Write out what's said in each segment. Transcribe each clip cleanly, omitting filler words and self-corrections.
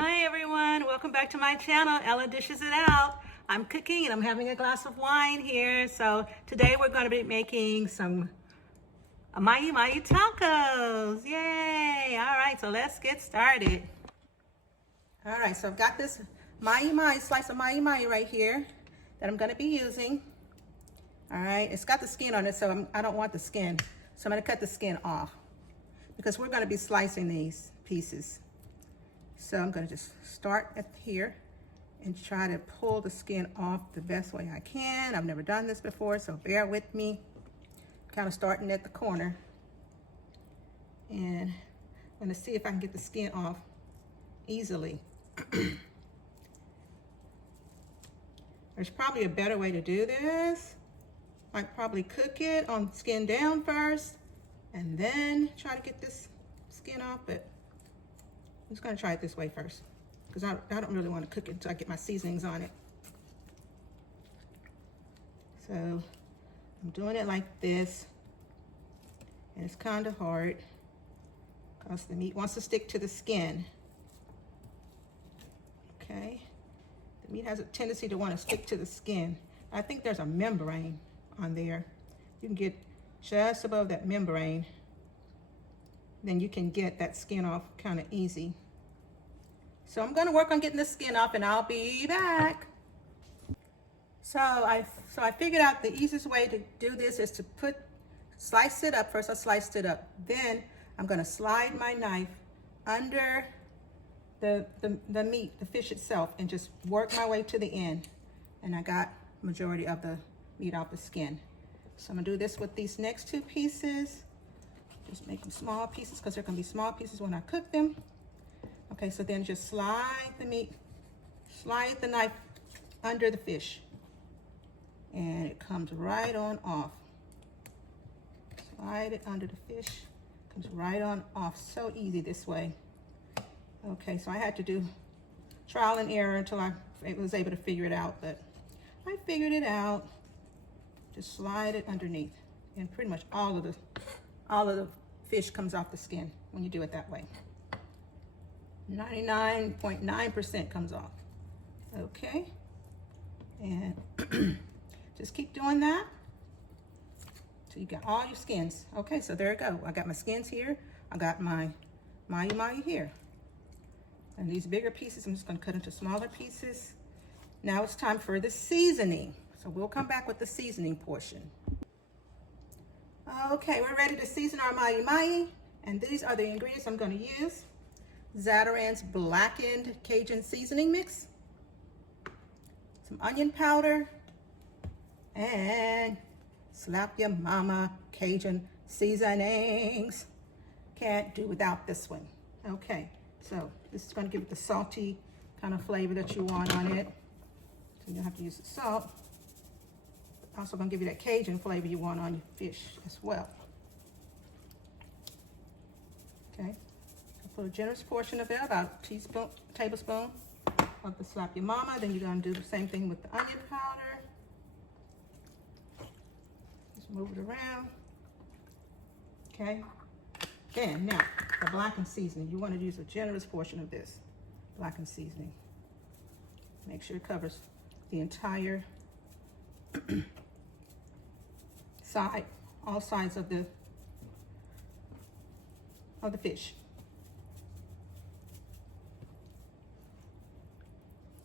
Hi everyone, welcome back to my channel. Ella Dishes It Out. I'm cooking and I'm having a glass of wine here. So today we're going to be making some Mahi Mahi tacos. Yay! All right, so let's get started. All right, so I've got this Mahi Mahi, slice of Mahi Mahi right here that I'm going to be using. All right, it's got the skin on it, so I don't want the skin. So I'm going to cut the skin off because we're going to be slicing these pieces. So I'm going to just start at here and try to pull the skin off the best way I can. I've never done this before, so bear with me. Kind of starting at the corner. And I'm going to see if I can get the skin off easily. There's probably a better way to do this. I'd probably cook it on skin down first and then try to get this skin off, but I'm just going to try it this way first because I don't really want to cook it until I get my seasonings on it. So I'm doing it like this, and it's kind of hard because the meat wants to stick to the skin. Okay, the meat has a tendency to want to stick to the skin. I think there's a membrane on there. You can get just above that membrane, then you can get that skin off kind of easy. So I'm going to work on getting the skin off and I'll be back. So I figured out the easiest way to do this is to slice it up. First I sliced it up. Then I'm going to slide my knife under the meat, the fish itself, and just work my way to the end. And I got majority of the meat off the skin. So I'm going to do this with these next two pieces. Just make them small pieces because they're going to be small pieces when I cook them. Okay, so then just slide the knife under the fish. And it comes right on off. Slide it under the fish, comes right on off. So easy this way. Okay, so I had to do trial and error until I was able to figure it out, but I figured it out. Just slide it underneath. And pretty much all of the fish comes off the skin when you do it that way. 99.9% comes off. Okay, and just keep doing that till you got all your skins. Okay, so there you go. I got my skins here. I got my Mahi Mahi here. And these bigger pieces, I'm just gonna cut into smaller pieces. Now it's time for the seasoning. So we'll come back with the seasoning portion. Okay, we're ready to season our Mahi Mahi. And these are the ingredients I'm gonna use. Zatarain's Blackened Cajun Seasoning Mix. Some onion powder. And Slap Your Mama Cajun Seasonings. Can't do without this one. Okay, so this is going to give it the salty kind of flavor that you want on it. So you don't have to use the salt. Also going to give you that Cajun flavor you want on your fish as well. Okay, so put a generous portion of it, about a tablespoon of the Slap Your Mama. Then you're going to do the same thing with the onion powder. Move it around. Okay. Then now the blackened seasoning. You want to use a generous portion of this blackened seasoning. Make sure it covers the entire side, all sides of the fish.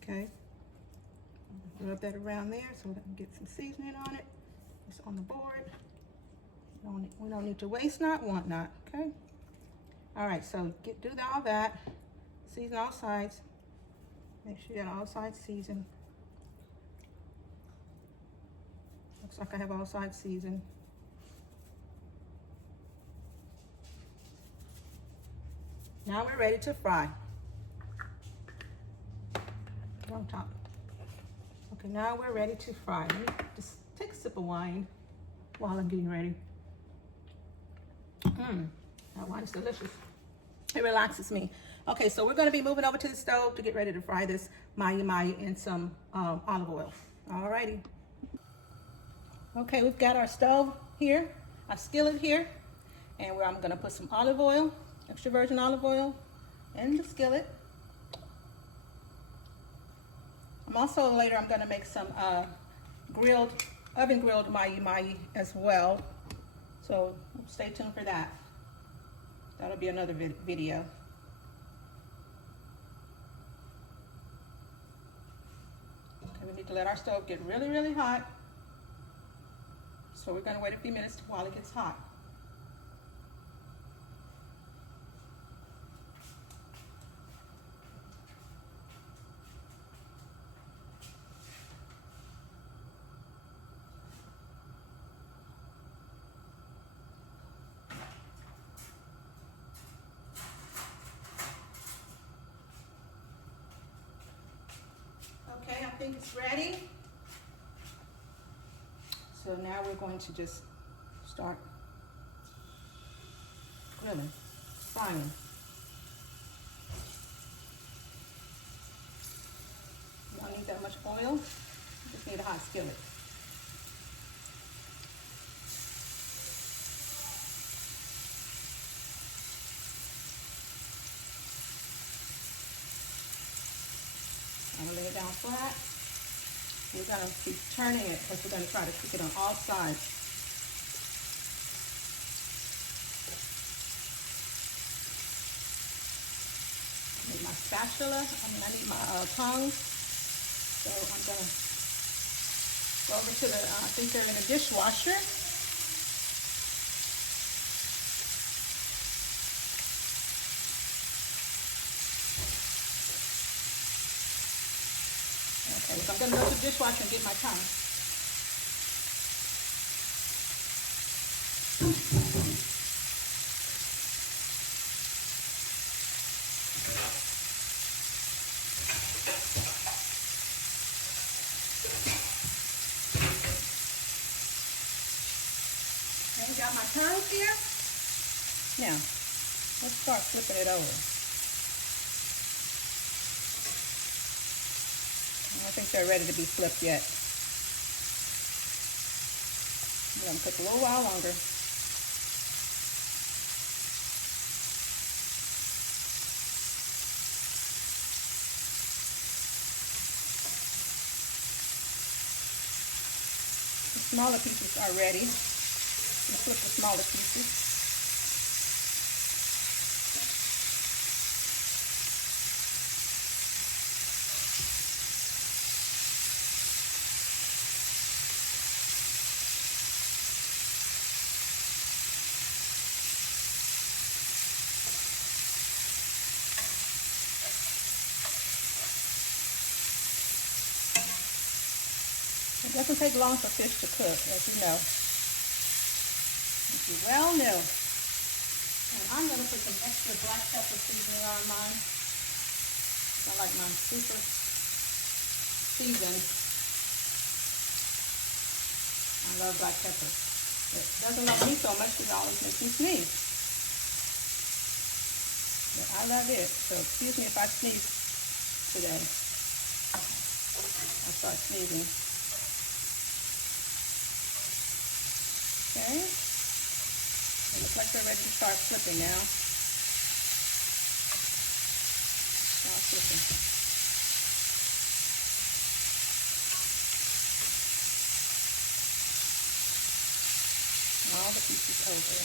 Okay. Rub that around there so that we get some seasoning on it. It's on the board. We don't need to waste not, want not, okay? All right, so do all that. Season all sides. Make sure you got all sides seasoned. Looks like I have all sides seasoned. Now we're ready to fry. On top. Okay, now we're ready to fry. Let me just take a sip of wine while I'm getting ready. That wine is delicious. It relaxes me. Okay, so we're going to be moving over to the stove to get ready to fry this Mahi Mahi in some olive oil. Alrighty. Okay, we've got our stove here, our skillet here, and I'm going to put some olive oil, extra virgin olive oil, in the skillet. also later I'm gonna make some oven grilled mahi mahi as well. So stay tuned for that. That'll be another video. Okay, we need to let our stove get really, really hot. So we're gonna wait a few minutes while it gets hot. Okay, I think it's ready. So now we're going to just start grilling, frying. You don't need that much oil, you just need a hot skillet. I'm gonna lay it down flat. We're gonna keep turning it because we're gonna try to cook it on all sides. I need my spatula, I need my tongs. So I'm gonna go over to the, I think they're in a dishwasher. Okay, so I'm going to go to the dishwasher and get my tongs. Okay, I got my tongs here. Now, let's start flipping it over. I don't think they're ready to be flipped yet. I'm going to cook a little while longer. The smaller pieces are ready. Let's flip the smaller pieces. It doesn't take long for fish to cook, as you know. As you well know. And I'm going to put some extra black pepper seasoning on mine. I like mine super seasoned. I love black pepper. It doesn't love me so much because it always makes me sneeze. But I love it. So excuse me if I sneeze today. I'll start sneezing. Okay, it looks like they're ready to start flipping now. Now flipping. All the pieces over.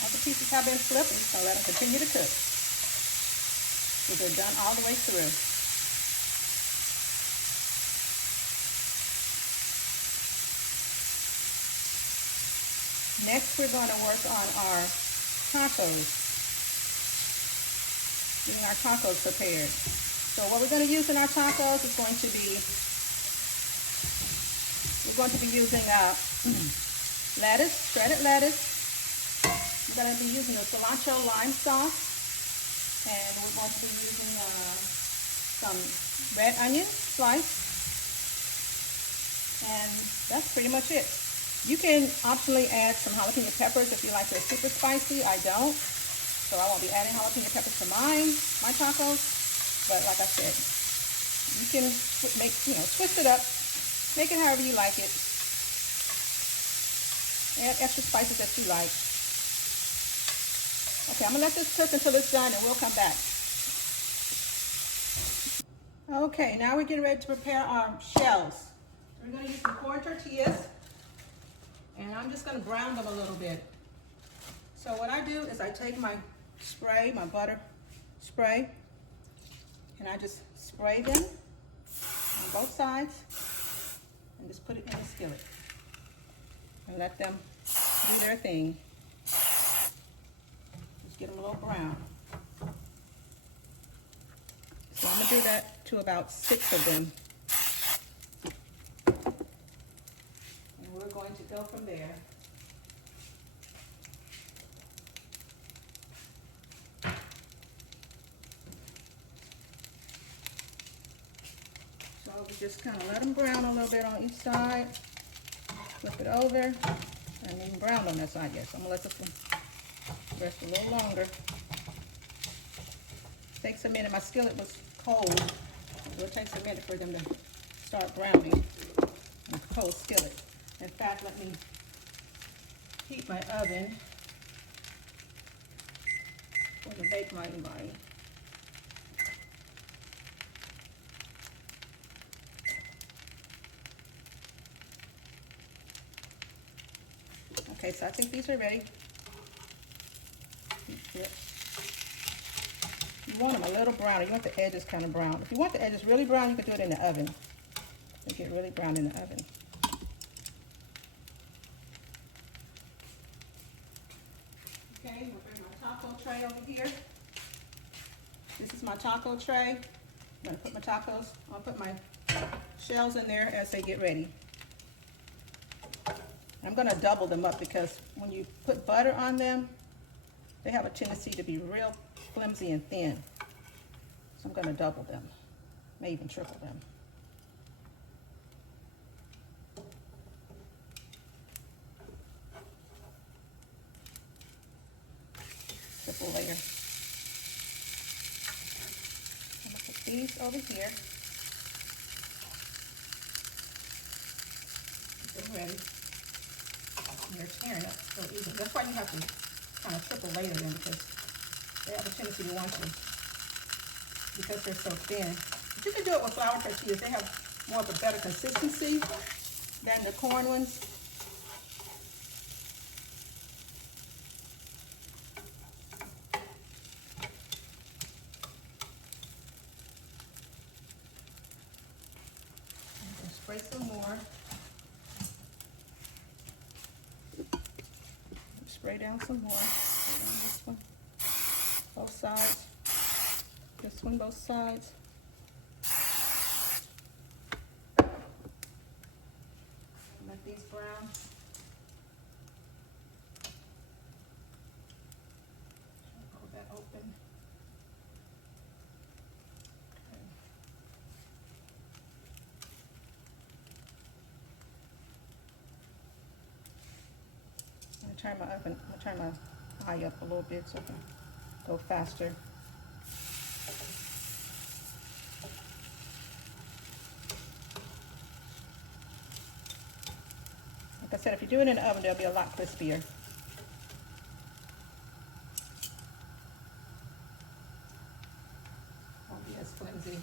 All the pieces have been flipped, so let them continue to cook. So they're done all the way through. Next, we're going to work on our tacos. Getting our tacos prepared. So what we're going to use in our tacos is going to be, we're going to be using lettuce, shredded lettuce. We're going to be using the cilantro lime sauce. And we're going to be using some red onion sliced, and that's pretty much it. You can optionally add some jalapeno peppers if you like it super spicy. I don't, so I won't be adding jalapeno peppers to my tacos. But like I said, you can make, twist it up, make it however you like it. Add extra spices that you like. Okay, I'm gonna let this cook until it's done, and we'll come back. Okay, now we're getting ready to prepare our shells. We're gonna use some corn tortillas, and I'm just gonna brown them a little bit. So what I do is I take my spray, my butter spray, and I just spray them on both sides, and just put it in the skillet, and let them do their thing. Just get them a little brown. So I'm gonna do that to about 6 of them. And we're going to go from there. So we just kind of let them brown a little bit on each side. Flip it over. I didn't even brown on that side yet, so I'm gonna let this one rest a little longer. Takes a minute. My skillet was cold, so it takes a minute for them to start browning in a cold skillet. In fact, let me heat my oven for the baked Mahi Mahi. Okay, so I think these are ready. You want them a little brown. You want the edges kind of brown. If you want the edges really brown, you can do it in the oven. They get really brown in the oven. Okay, we'll bring my taco tray over here. This is my taco tray. I'm gonna put my tacos, I'll put my shells in there as they get ready. I'm gonna double them up because when you put butter on them, they have a tendency to be real flimsy and thin. So I'm gonna double them, may even triple them. Triple layer. I'm gonna put these over here. They're ready. And they're tearing up so easily. That's why you have to kind of triple layer them, because they have a tendency to want to, because they're so thin. But you can do it with flour tortillas. They have more of a better consistency than the corn ones. Spray some more. Spray down some more. Spray down this one. Both sides. This one, both sides. Let these brown. Hold that open. I'm gonna turn my eye up a little bit so I can go faster. Like I said, if you do it in the oven, they'll be a lot crispier. Won't be as flimsy.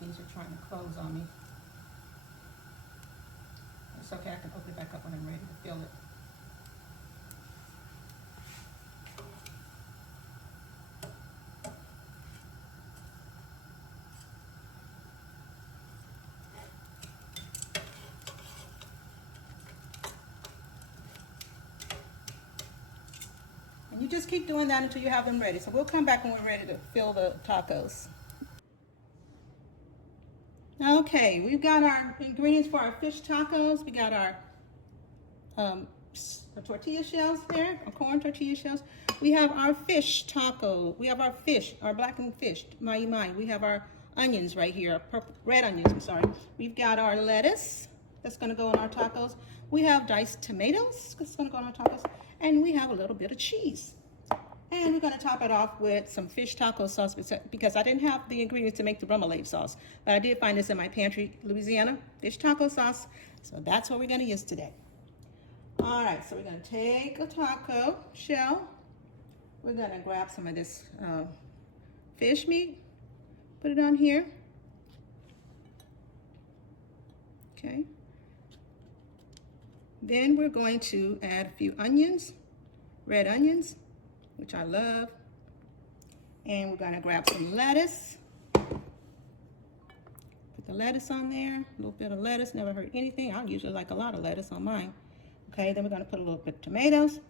These are trying to close on me. It's okay, I can open it back up when I'm ready to fill it. And you just keep doing that until you have them ready. So we'll come back when we're ready to fill the tacos. Okay, we've got our ingredients for our fish tacos. We got our the tortilla shells there, our corn tortilla shells. We have our fish taco. We have our fish, our blackened fish, mahi mahi. We have our onions right here, purple, red onions, I'm sorry. We've got our lettuce that's gonna go in our tacos. We have diced tomatoes that's gonna go in our tacos. And we have a little bit of cheese. And we're gonna top it off with some fish taco sauce because I didn't have the ingredients to make the remoulade sauce. But I did find this in my pantry, Louisiana fish taco sauce. So that's what we're gonna use today. All right, so we're gonna take a taco shell. We're gonna grab some of this fish meat, put it on here. Okay. Then we're going to add a few onions, red onions, which I love. And we're gonna grab some lettuce. Put the lettuce on there, a little bit of lettuce, never hurt anything. I usually like a lot of lettuce on mine. Okay, then we're gonna put a little bit of tomatoes.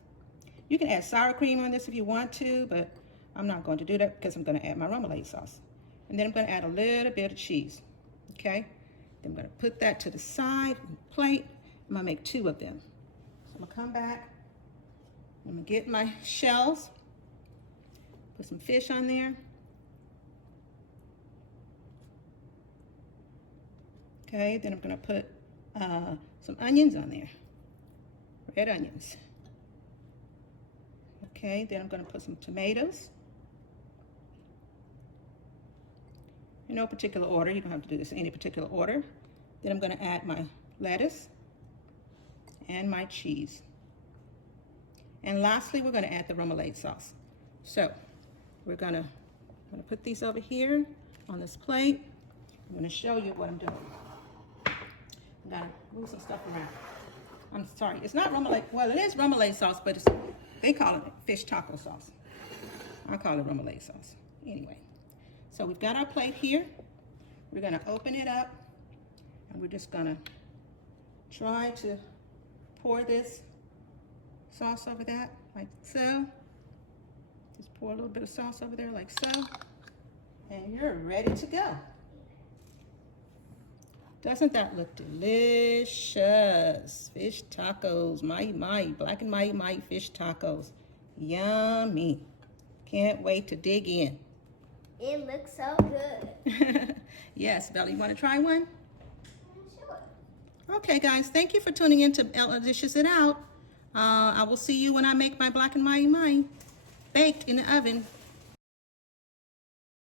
You can add sour cream on this if you want to, but I'm not going to do that because I'm gonna add my remoulade sauce. And then I'm gonna add a little bit of cheese, okay? Then I'm gonna put that to the side, plate. I'm gonna make 2 of them. So I'm gonna come back, I'm gonna get my shells, put some fish on there. Okay, then I'm gonna put some onions on there, red onions. Okay, then I'm gonna put some tomatoes. In no particular order, you don't have to do this in any particular order. Then I'm gonna add my lettuce and my cheese. And lastly, we're gonna add the remoulade sauce. So I'm gonna put these over here on this plate. I'm gonna show you what I'm doing. I'm gonna move some stuff around. I'm sorry, it's not remoulade, well it is remoulade sauce, but they call it fish taco sauce. I call it remoulade sauce. Anyway, so we've got our plate here. We're gonna open it up and we're just gonna try to pour this sauce over that, like so. Just pour a little bit of sauce over there like so. And you're ready to go. Doesn't that look delicious? Fish tacos, mahi mahi, blackened mahi mahi fish tacos. Yummy. Can't wait to dig in. It looks so good. Yes, Bella, you want to try one? Sure. Okay, guys, thank you for tuning in to Ella Dishes It Out. I will see you when I make my blackened mahi mahi baked in the oven.